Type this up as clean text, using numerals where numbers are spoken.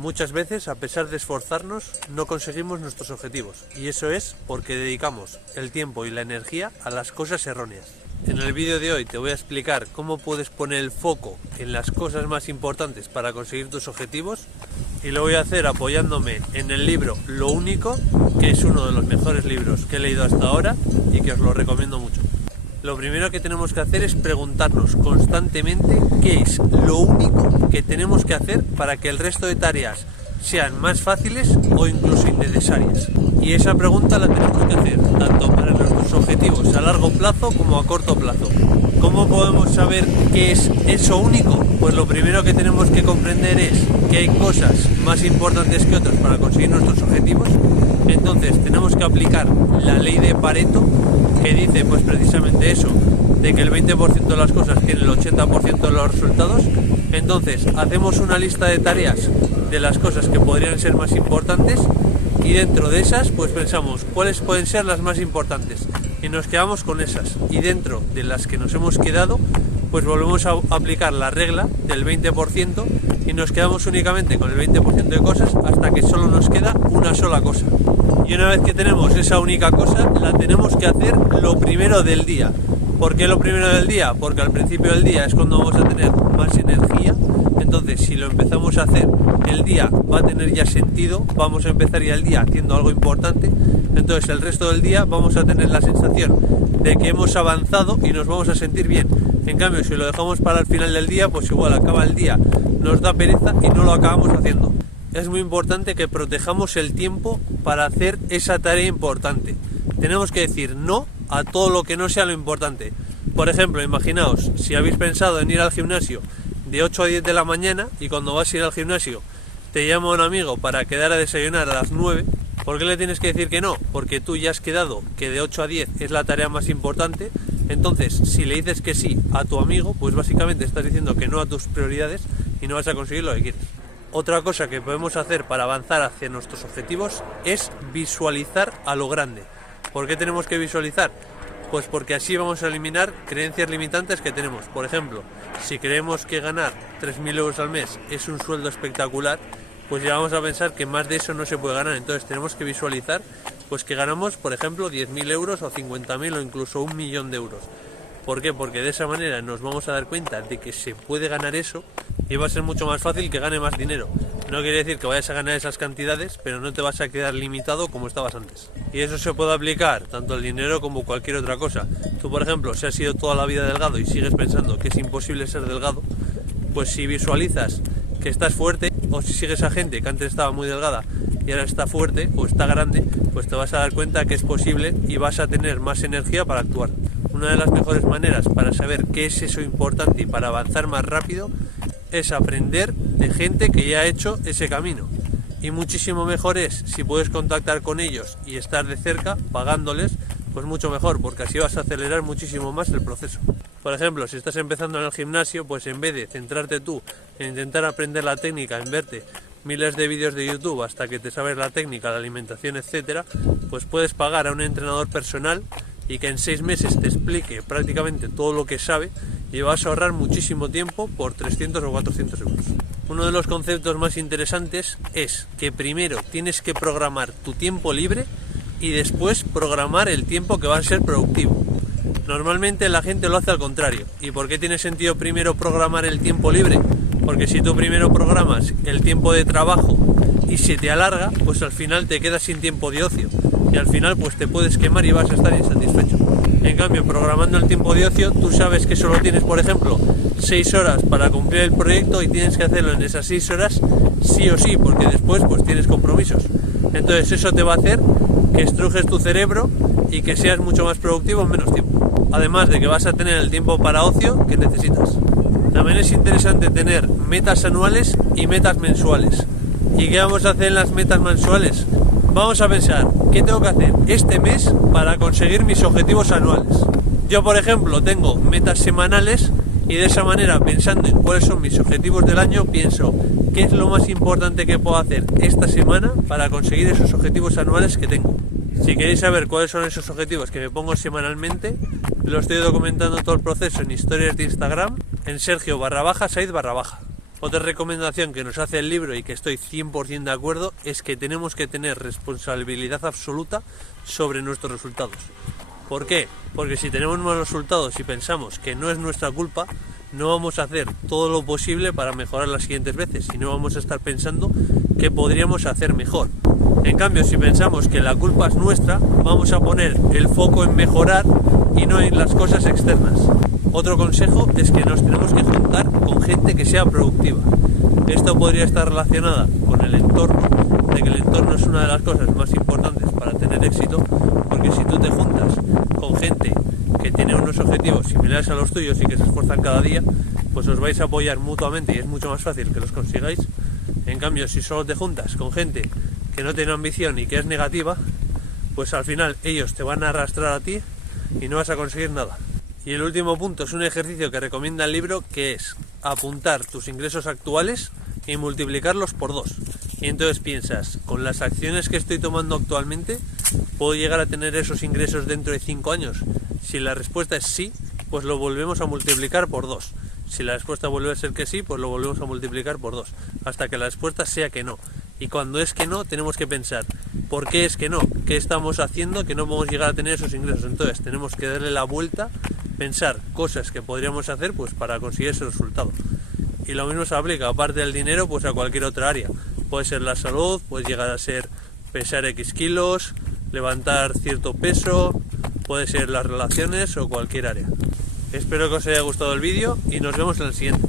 Muchas veces, a pesar de esforzarnos, no conseguimos nuestros objetivos, y eso es porque dedicamos el tiempo y la energía a las cosas erróneas. En el vídeo de hoy te voy a explicar cómo puedes poner el foco en las cosas más importantes para conseguir tus objetivos, y lo voy a hacer apoyándome en el libro Lo Único, que es uno de los mejores libros que he leído hasta ahora y que os lo recomiendo mucho. Lo primero que tenemos que hacer es preguntarnos constantemente qué es lo único que tenemos que hacer para que el resto de tareas sean más fáciles o incluso innecesarias. Y esa pregunta la tenemos que hacer tanto para nuestros objetivos a largo plazo como a corto plazo. ¿Cómo podemos saber qué es eso único? Pues lo primero que tenemos que comprender es que hay cosas más importantes que otras para conseguir nuestros objetivos. Entonces tenemos que aplicar la ley de Pareto, que dice pues precisamente eso, de que el 20% de las cosas tiene el 80% de los resultados. Entonces hacemos una lista de tareas de las cosas que podrían ser más importantes y dentro de esas pues pensamos cuáles pueden ser las más importantes y nos quedamos con esas, y dentro de las que nos hemos quedado pues volvemos a aplicar la regla del 20% y nos quedamos únicamente con el 20% de cosas hasta que solo nos queda una sola cosa. Y una vez que tenemos esa única cosa, la tenemos que hacer lo primero del día. ¿Por qué lo primero del día? Porque al principio del día es cuando vamos a tener más energía. Entonces, si lo empezamos a hacer, el día va a tener ya sentido, vamos a empezar ya el día haciendo algo importante. Entonces, el resto del día vamos a tener la sensación de que hemos avanzado y nos vamos a sentir bien. En cambio, si lo dejamos para el final del día, pues igual acaba el día, nos da pereza y no lo acabamos haciendo. Es muy importante que protejamos el tiempo para hacer esa tarea importante. Tenemos que decir no a todo lo que no sea lo importante. Por ejemplo, imaginaos, si habéis pensado en ir al gimnasio de 8 a 10 de la mañana y cuando vas a ir al gimnasio te llama un amigo para quedar a desayunar a las 9, ¿por qué le tienes que decir que no? Porque tú ya has quedado que de 8 a 10 es la tarea más importante. Entonces, si le dices que sí a tu amigo, pues básicamente estás diciendo que no a tus prioridades y no vas a conseguir lo que quieres. Otra cosa que podemos hacer para avanzar hacia nuestros objetivos es visualizar a lo grande. ¿Por qué tenemos que visualizar? Pues porque así vamos a eliminar creencias limitantes que tenemos. Por ejemplo, si creemos que ganar 3.000 euros al mes es un sueldo espectacular, pues ya vamos a pensar que más de eso no se puede ganar. Entonces tenemos que visualizar pues que ganamos, por ejemplo, 10.000 euros o 50.000 o incluso 1.000.000 de euros. ¿Por qué? Porque de esa manera nos vamos a dar cuenta de que se puede ganar eso y va a ser mucho más fácil que gane más dinero. No quiere decir que vayas a ganar esas cantidades, pero no te vas a quedar limitado como estabas antes. Y eso se puede aplicar tanto al dinero como cualquier otra cosa. Tú, por ejemplo, si has sido toda la vida delgado y sigues pensando que es imposible ser delgado, pues si visualizas que estás fuerte, o si sigues a gente que antes estaba muy delgada y ahora está fuerte o está grande, pues te vas a dar cuenta que es posible y vas a tener más energía para actuar. Una de las mejores maneras para saber qué es eso importante y para avanzar más rápido es aprender de gente que ya ha hecho ese camino. Y muchísimo mejor es si puedes contactar con ellos y estar de cerca pagándoles, pues mucho mejor, porque así vas a acelerar muchísimo más el proceso. Por ejemplo, si estás empezando en el gimnasio, pues en vez de centrarte tú en intentar aprender la técnica, en verte miles de vídeos de YouTube hasta que te sabes la técnica, la alimentación, etcétera, pues puedes pagar a un entrenador personal y que en 6 meses te explique prácticamente todo lo que sabe y vas a ahorrar muchísimo tiempo por 300 o 400 euros. Uno de los conceptos más interesantes es que primero tienes que programar tu tiempo libre y después programar el tiempo que va a ser productivo. Normalmente la gente lo hace al contrario. ¿Y por qué tiene sentido primero programar el tiempo libre? Porque si tú primero programas el tiempo de trabajo y se te alarga, pues al final te quedas sin tiempo de ocio y al final pues te puedes quemar y vas a estar insatisfecho. En cambio, programando el tiempo de ocio, tú sabes que solo tienes, por ejemplo, 6 horas para cumplir el proyecto y tienes que hacerlo en esas 6 horas sí o sí, porque después pues tienes compromisos. Entonces eso te va a hacer que estrujes tu cerebro y que seas mucho más productivo en menos tiempo. Además de que vas a tener el tiempo para ocio que necesitas. También es interesante tener metas anuales y metas mensuales. ¿Y qué vamos a hacer en las metas mensuales? Vamos a pensar, ¿qué tengo que hacer este mes para conseguir mis objetivos anuales? Yo, por ejemplo, tengo metas semanales y de esa manera, pensando en cuáles son mis objetivos del año, pienso qué es lo más importante que puedo hacer esta semana para conseguir esos objetivos anuales que tengo. Si queréis saber cuáles son esos objetivos que me pongo semanalmente, lo estoy documentando todo el proceso en historias de Instagram, en Sergio_Said_. Otra recomendación que nos hace el libro y que estoy 100% de acuerdo es que tenemos que tener responsabilidad absoluta sobre nuestros resultados. ¿Por qué? Porque si tenemos malos resultados y pensamos que no es nuestra culpa, no vamos a hacer todo lo posible para mejorar las siguientes veces y no vamos a estar pensando que podríamos hacer mejor. En cambio, si pensamos que la culpa es nuestra, vamos a poner el foco en mejorar y no en las cosas externas. Otro consejo es que nos tenemos que juntar con gente que sea productiva. Esto podría estar relacionada con el entorno, de que el entorno es una de las cosas más importantes para tener éxito, porque si tú te juntas con gente que tiene unos objetivos similares a los tuyos y que se esfuerzan cada día, pues os vais a apoyar mutuamente y es mucho más fácil que los consigáis. En cambio, si solo te juntas con gente que no tiene ambición y que es negativa, pues al final ellos te van a arrastrar a ti y no vas a conseguir nada. Y el último punto es un ejercicio que recomienda el libro, que es apuntar tus ingresos actuales y multiplicarlos por 2. Y entonces piensas, con las acciones que estoy tomando actualmente, ¿puedo llegar a tener esos ingresos dentro de 5 años? Si la respuesta es sí, pues lo volvemos a multiplicar por 2. Si la respuesta vuelve a ser que sí, pues lo volvemos a multiplicar por 2, hasta que la respuesta sea que no. Y cuando es que no, tenemos que pensar, ¿por qué es que no? ¿Qué estamos haciendo que no podemos llegar a tener esos ingresos? Entonces tenemos que darle la vuelta, pensar cosas que podríamos hacer pues para conseguir ese resultado. Y lo mismo se aplica, aparte del dinero, pues a cualquier otra área. Puede ser la salud, puede llegar a ser pesar X kilos, levantar cierto peso, puede ser las relaciones o cualquier área. Espero que os haya gustado el vídeo y nos vemos en el siguiente.